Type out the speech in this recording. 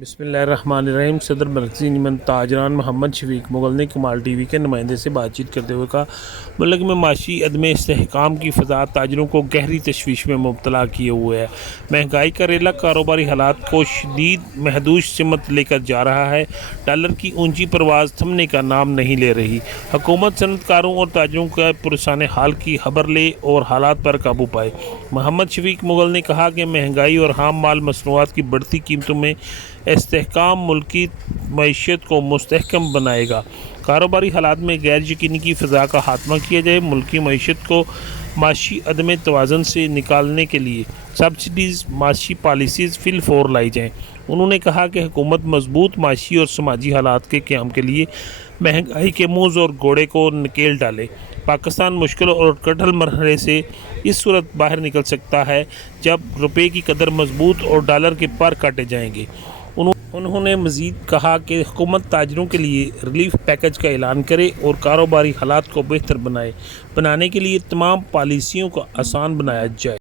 بسم اللہ الرحمن الرحیم۔ صدر مرکزی نیمت تاجران محمد شفیق مغل نے کمال ٹی وی کے نمائندے سے بات چیت کرتے ہوئے کہا، ملک میں معاشی عدم استحکام کی فضا تاجروں کو گہری تشویش میں مبتلا کیے ہوئے ہے۔ مہنگائی کا ریلا کاروباری حالات کو شدید محدود سمت لے کر جا رہا ہے۔ ڈالر کی اونچی پرواز تھمنے کا نام نہیں لے رہی۔ حکومت صنعت کاروں اور تاجروں کا پرسان حال کی خبر لے اور حالات پر قابو پائے۔ محمد شفیق مغل نے کہا کہ مہنگائی اور خام مال مصنوعات کی بڑھتی قیمتوں میں استحکام ملکی معیشت کو مستحکم بنائے گا۔ کاروباری حالات میں غیر یقینی کی فضا کا خاتمہ کیا جائے۔ ملکی معیشت کو معاشی عدم توازن سے نکالنے کے لیے سبسڈیز معاشی پالیسیز فی الفور لائی جائیں۔ انہوں نے کہا کہ حکومت مضبوط معاشی اور سماجی حالات کے قیام کے لیے مہنگائی کے موز اور گوڑے کو نکیل ڈالے۔ پاکستان مشکل اور کٹھل مرحلے سے اس صورت باہر نکل سکتا ہے جب روپے کی قدر مضبوط اور ڈالر کے پر کاٹے جائیں گے۔ انہوں نے مزید کہا کہ حکومت تاجروں کے لیے ریلیف پیکج کا اعلان کرے اور کاروباری حالات کو بہتر بنانے کے لیے تمام پالیسیوں کو آسان بنایا جائے۔